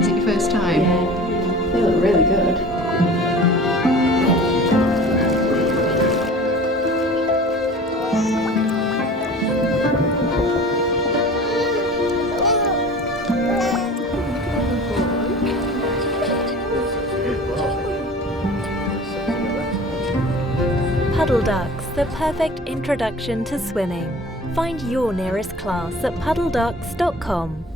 Is it your first time? Yeah, they look really good. Puddle Ducks, the perfect introduction to swimming. Find your nearest class at puddleducks.com.